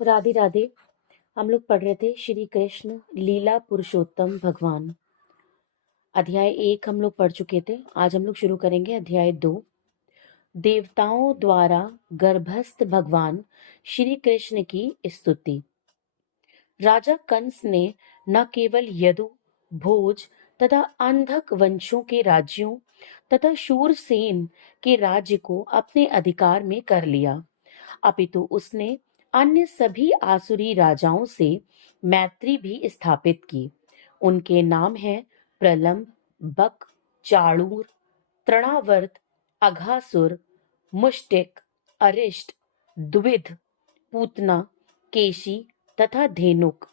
राधे राधे। हम लोग पढ़ रहे थे श्री कृष्ण लीला पुरुषोत्तम भगवान। अध्याय 1 हम लोग पढ़ चुके थे। आज हम लोग शुरू करेंगे अध्याय 2। देवताओं द्वारा गर्भस्थ भगवान श्री कृष्ण की स्तुति। राजा कंस ने न केवल यदु, भोज तथा अंधक वंशों के राज्यों तथा शूरसेन के राज्य को अपने अधिकार में कर लिया, अपितु उसने अन्य सभी आसुरी राजाओं से मैत्री भी स्थापित की। उनके नाम हैं प्रलंब, बक, चाणूर, तृणावर्त, अघासुर, मुष्टिक, अरिष्ट, द्विध, पूतना, केशी तथा धेनुक।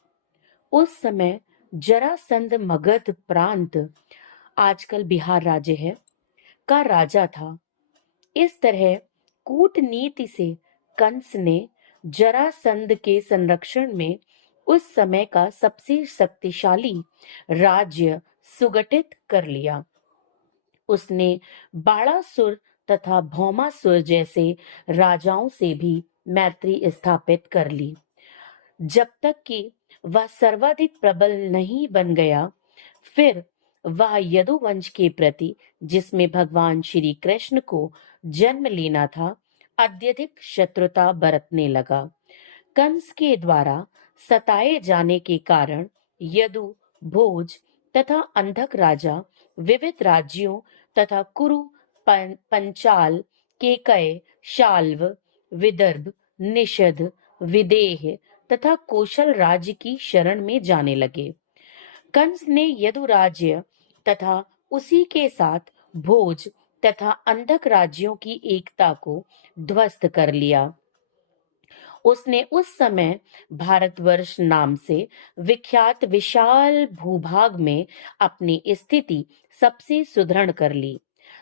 उस समय जरासंध मगध प्रांत, आजकल बिहार राज्य है, का राजा था। इस तरह कूटनीति से कंस ने जरासंध के संरक्षण में उस समय का सबसे शक्तिशाली राज्य सुगठित कर लिया। उसने बाणासुर तथा भौमासुर जैसे राजाओं से भी मैत्री स्थापित कर ली, जब तक कि वह सर्वाधिक प्रबल नहीं बन गया। फिर वह यदुवंश के प्रति, जिसमें भगवान श्री कृष्ण को जन्म लेना था, अत्यधिक शत्रुता बरतने लगा। कंस के द्वारा सताए जाने के कारण यदु, भोज तथा अंधक राजा विविध राज्यों तथा कुरु, पंचाल, केकय, शाल्व, विदर्भ, निषद, विदेह तथा कौशल राज्य की शरण में जाने लगे। कंस ने यदु राज्य तथा उसी के साथ भोज तथा अंधक राज्यों की एकता को ध्वस्त कर लिया। उसने उस समय भारतवर्ष नाम से विख्यात विशाल भूभाग में अपनी स्थिति सबसे सुदृढ़ कर ली।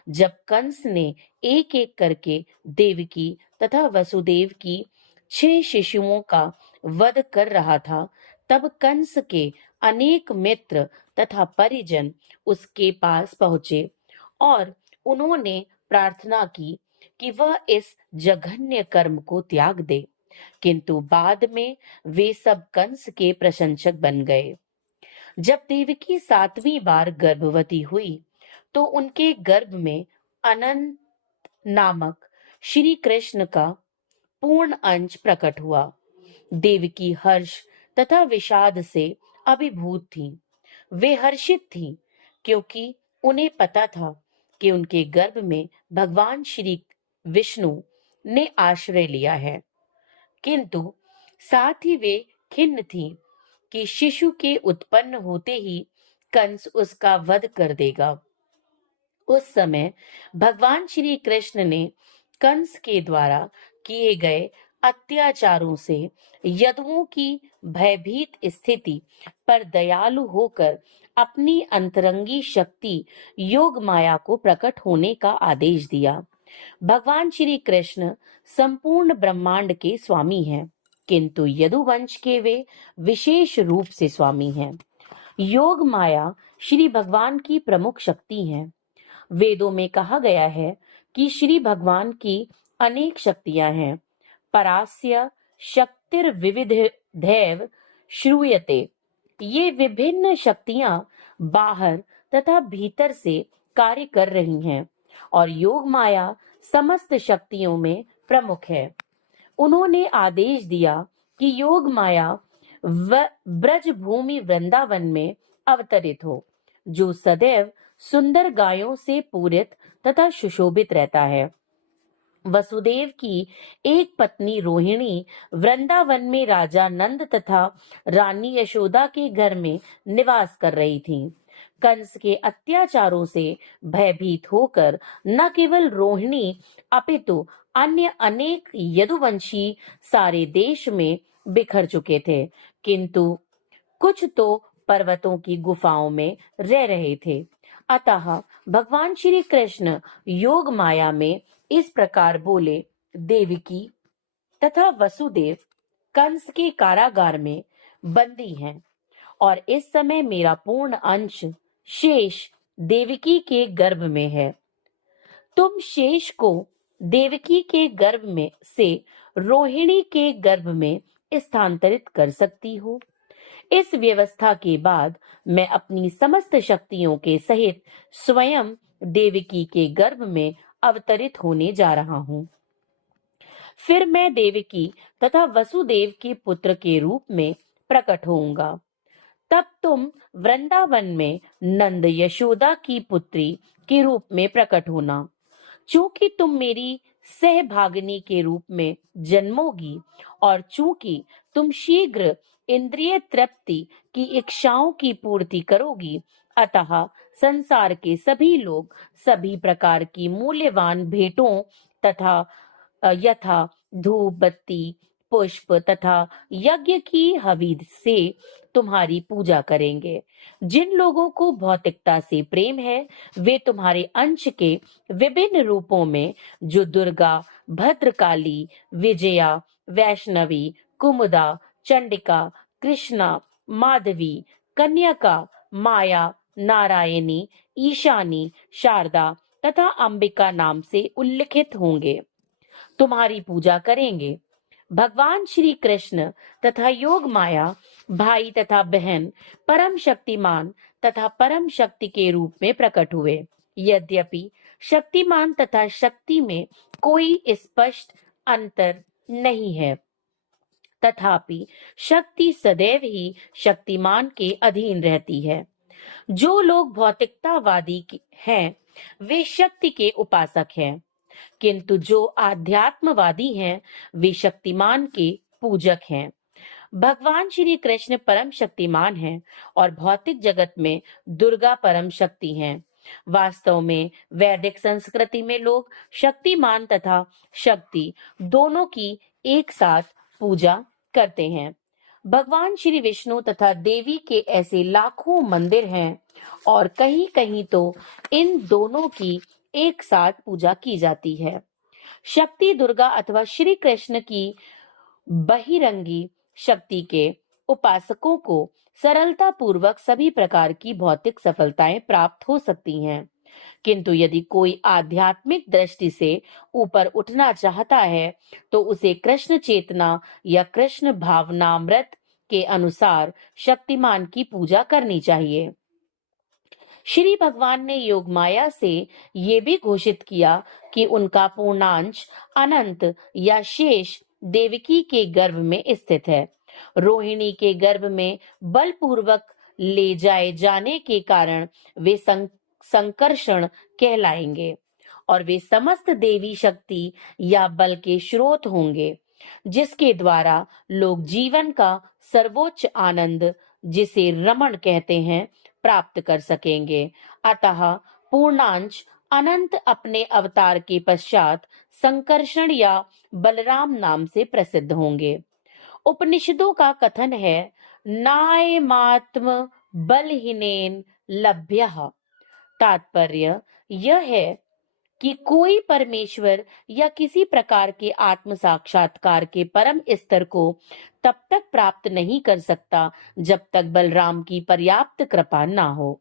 जब कंस ने एक एक करके देवकी तथा वसुदेव की 6 शिशुओं का वध कर रहा था, तब कंस के अनेक मित्र तथा परिजन उसके पास पहुंचे और उन्होंने प्रार्थना की कि वह इस जघन्य कर्म को त्याग दे, किंतु बाद में वे सब कंस के प्रशंसक बन गए। जब देवकी 7वीं बार गर्भवती हुई तो उनके गर्भ में अनंत नामक श्री कृष्ण का पूर्ण अंश प्रकट हुआ। देवकी हर्ष तथा विषाद से अभिभूत थी। वे हर्षित थी क्योंकि उन्हें पता था कि उनके गर्भ में भगवान श्री विष्णु ने आश्रय लिया है, किंतु साथ ही वे खिन्न थी कि शिशु के उत्पन्न होते ही कंस उसका वध कर देगा। उस समय भगवान श्री कृष्ण ने कंस के द्वारा किए गए अत्याचारों से यदुओं की भयभीत स्थिति पर दयालु होकर अपनी अंतरंगी शक्ति योग माया को प्रकट होने का आदेश दिया। भगवान श्री कृष्ण संपूर्ण ब्रह्मांड के स्वामी हैं, किंतु यदुवंश के वे विशेष रूप से स्वामी हैं। योग माया श्री भगवान की प्रमुख शक्ति है। वेदों में कहा गया है कि श्री भगवान की अनेक शक्तियां हैं। परास्य शक्तिर्विविध दैव श्रूयते। ये विभिन्न शक्तियां बाहर तथा भीतर से कार्य कर रही हैं और योग माया समस्त शक्तियों में प्रमुख है। उन्होंने आदेश दिया कि योग माया ब्रज भूमि वृंदावन में अवतरित हो, जो सदैव सुंदर गायों से पूरित तथा सुशोभित रहता है। वसुदेव की एक पत्नी रोहिणी वृंदावन में राजा नंद तथा रानी यशोदा के घर में निवास कर रही थी। कंस के अत्याचारों से भयभीत होकर न केवल रोहिणी अपितु अन्य अनेक यदुवंशी सारे देश में बिखर चुके थे, किंतु कुछ तो पर्वतों की गुफाओं में रह रहे थे। अतः भगवान श्री कृष्ण योग माया में इस प्रकार बोले, देवकी तथा वसुदेव कंस के कारागार में बंदी हैं और इस समय मेरा पूर्ण अंश शेष देवकी के गर्भ में है। तुम शेष को देवकी के गर्भ में से रोहिणी के गर्भ में स्थानांतरित कर सकती हो। इस व्यवस्था के बाद मैं अपनी समस्त शक्तियों के सहित स्वयं देवकी के गर्भ में अवतरित होने जा रहा हूँ। फिर मैं देवकी तथा वसुदेव के पुत्र के रूप में प्रकट होऊंगा। तब तुम वृंदावन में नंद यशोदा की पुत्री के रूप में प्रकट होना। चूंकि तुम मेरी सहभागिनी के रूप में जन्मोगी और चूंकि तुम शीघ्र इंद्रिय तृप्ति की इच्छाओं की पूर्ति करोगी, अतः संसार के सभी लोग सभी प्रकार की मूल्यवान भेंटों तथा यथा धूप बत्ती पुष्प तथा यज्ञ की हवि से तुम्हारी पूजा करेंगे। जिन लोगों को भौतिकता से प्रेम है, वे तुम्हारे अंश के विभिन्न रूपों में, जो दुर्गा, भद्रकाली, विजया, वैष्णवी, कुमुदा, चंडिका, कृष्णा, माधवी, कन्यका, माया, नारायणी, ईशानी, शारदा तथा अंबिका नाम से उल्लिखित होंगे, तुम्हारी पूजा करेंगे। भगवान श्री कृष्ण तथा योग माया भाई तथा बहन परम शक्तिमान तथा परम शक्ति के रूप में प्रकट हुए। यद्यपि शक्तिमान तथा शक्ति में कोई स्पष्ट अंतर नहीं है, तथापि शक्ति सदैव ही शक्तिमान के अधीन रहती है। जो लोग भौतिकतावादी हैं, वे शक्ति के उपासक हैं, किंतु जो आध्यात्मवादी हैं, वे शक्तिमान के पूजक हैं। भगवान श्री कृष्ण परम शक्तिमान हैं और भौतिक जगत में दुर्गा परम शक्ति हैं। वास्तव में वैदिक संस्कृति में लोग शक्तिमान तथा शक्ति दोनों की एक साथ पूजा करते हैं। भगवान श्री विष्णु तथा देवी के ऐसे लाखों मंदिर हैं और कहीं कहीं तो इन दोनों की एक साथ पूजा की जाती है। शक्ति दुर्गा अथवा श्री कृष्ण की बहिरंगी शक्ति के उपासकों को सरलता पूर्वक सभी प्रकार की भौतिक सफलताएं प्राप्त हो सकती हैं, किंतु यदि कोई आध्यात्मिक दृष्टि से ऊपर उठना चाहता है तो उसे कृष्ण चेतना या कृष्ण भावनामृत के अनुसार शक्तिमान की पूजा करनी चाहिए। श्री भगवान ने योग माया से ये भी घोषित किया कि उनका पूर्णांश अनंत या शेष देवकी के गर्भ में स्थित है। रोहिणी के गर्भ में बलपूर्वक ले जाए जाने के कारण वे संकर्षण कहलाएंगे और वे समस्त देवी शक्ति या बल के स्रोत होंगे, जिसके द्वारा लोग जीवन का सर्वोच्च आनंद, जिसे रमण कहते हैं, प्राप्त कर सकेंगे। अतः पूर्णांश अनंत अपने अवतार के पश्चात संकर्षण या बलराम नाम से प्रसिद्ध होंगे। उपनिषदों का कथन है, नायमात्म बलहीनेन लभ्यः। तात्पर्य यह है कि कोई परमेश्वर या किसी प्रकार के आत्म साक्षात्कार के परम स्तर को तब तक प्राप्त नहीं कर सकता जब तक बलराम की पर्याप्त कृपा ना हो।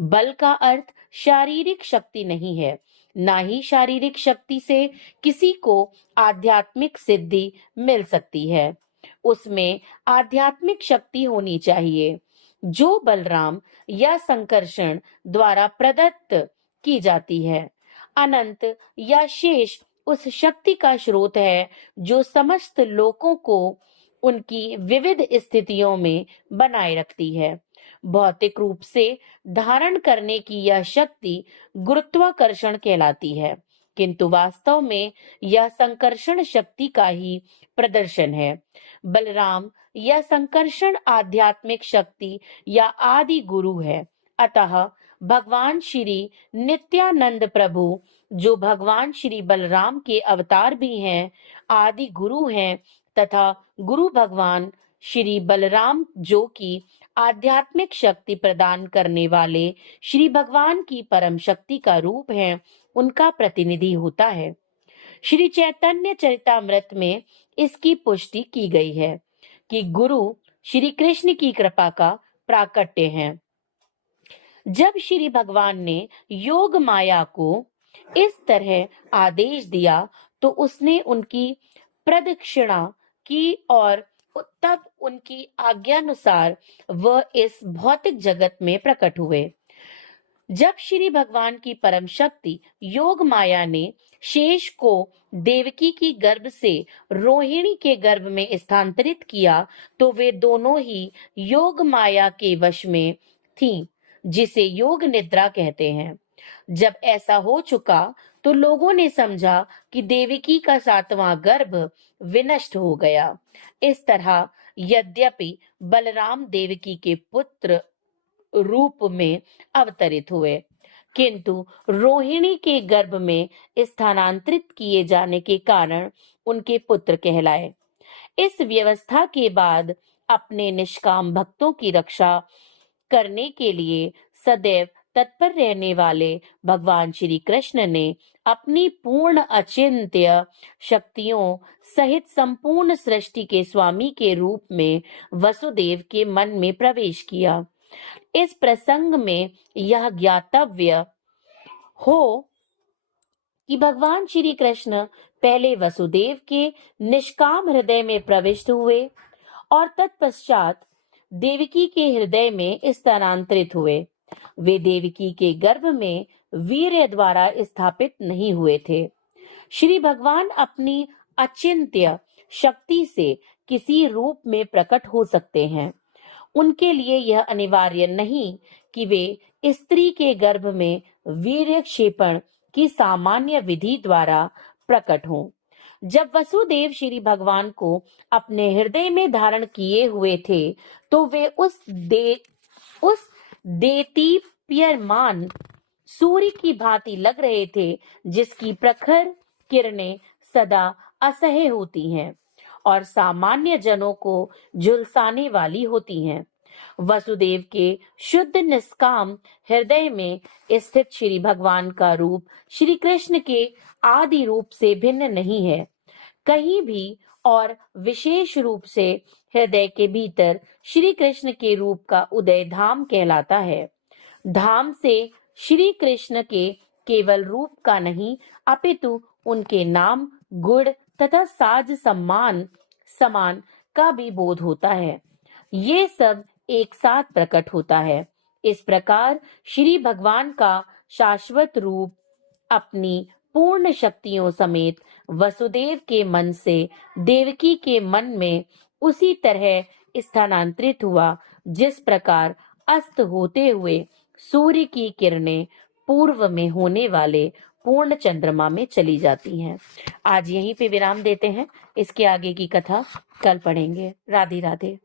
बल का अर्थ शारीरिक शक्ति नहीं है, ना ही शारीरिक शक्ति से किसी को आध्यात्मिक सिद्धि मिल सकती है। उसमें आध्यात्मिक शक्ति होनी चाहिए, जो बलराम या संकर्षण द्वारा प्रदत्त की जाती है। अनंत या शेष उस शक्ति का स्रोत है जो समस्त लोकों को उनकी विविध स्थितियों में बनाए रखती है। भौतिक रूप से धारण करने की यह शक्ति गुरुत्वाकर्षण कहलाती है, किंतु वास्तव में यह संकर्षण शक्ति का ही प्रदर्शन है। बलराम या संकर्षण आध्यात्मिक शक्ति या आदि गुरु है। अतः भगवान श्री नित्यानंद प्रभु, जो भगवान श्री बलराम के अवतार भी हैं, आदि गुरु हैं, तथा गुरु भगवान श्री बलराम, जो कि आध्यात्मिक शक्ति प्रदान करने वाले श्री भगवान की परम शक्ति का रूप है, उनका प्रतिनिधि होता है। श्री चैतन्य चरितामृत में इसकी पुष्टि की गई है कि गुरु श्री कृष्ण की कृपा का प्राकट्य है। जब श्री भगवान ने योग माया को इस तरह आदेश दिया तो उसने उनकी प्रदक्षिणा की और तब उनकी आज्ञानुसार वह इस भौतिक जगत में प्रकट हुए। जब श्री भगवान की परम शक्ति योग माया ने शेष को देवकी की गर्भ से रोहिणी के गर्भ में स्थानांतरित किया, तो वे दोनों ही योग माया के वश में थीं, जिसे योग निद्रा कहते हैं। जब ऐसा हो चुका तो लोगों ने समझा कि देवकी का 7वां गर्भ विनष्ट हो गया। इस तरह यद्यपि बलराम देवकी के पुत्र रूप में अवतरित हुए, किंतु रोहिणी के गर्भ में स्थानांतरित किए जाने के कारण उनके पुत्र कहलाए। इस व्यवस्था के बाद अपने निष्काम भक्तों की रक्षा करने के लिए सदैव तत्पर रहने वाले भगवान श्री कृष्ण ने अपनी पूर्ण अचिंत्य शक्तियों सहित संपूर्ण सृष्टि के स्वामी के रूप में वसुदेव के मन में प्रवेश किया। इस प्रसंग में यह ज्ञातव्य हो कि भगवान श्री कृष्ण पहले वसुदेव के निष्काम हृदय में प्रविष्ट हुए और तत्पश्चात देवकी के हृदय में स्थानांतरित हुए। वे देवकी के गर्भ में वीर्य द्वारा स्थापित नहीं हुए थे। श्री भगवान अपनी अचिंत्य शक्ति से किसी रूप में प्रकट हो सकते हैं। उनके लिए यह अनिवार्य नहीं कि वे स्त्री के गर्भ में वीर्य क्षेपण की सामान्य विधि द्वारा प्रकट हों। जब वसुदेव श्री भगवान को अपने हृदय में धारण किए हुए थे, तो वे उस देदीप्यमान सूर्य की भांति लग रहे थे, जिसकी प्रखर किरणें सदा असह्य होती हैं और सामान्य जनों को झुलसाने वाली होती हैं। वसुदेव के शुद्ध निष्काम हृदय में स्थित श्री भगवान का रूप श्री कृष्ण के आदि रूप से भिन्न नहीं है। कहीं भी और विशेष रूप से हृदय के भीतर श्री कृष्ण के रूप का उदय धाम कहलाता है। धाम से श्री कृष्ण के केवल रूप का नहीं, अपितु उनके नाम, गुण तथा साज समान का भी बोध होता है। ये सब एक साथ प्रकट होता है। इस प्रकार श्री भगवान का शाश्वत रूप अपनी पूर्ण शक्तियों समेत वसुदेव के मन से देवकी के मन में उसी तरह स्थानांतरित हुआ, जिस प्रकार अस्त होते हुए सूर्य की किरणें पूर्व में होने वाले पूर्ण चंद्रमा में चली जाती हैं। आज यहीं पे विराम देते हैं। इसके आगे की कथा कल पढ़ेंगे। राधे राधे।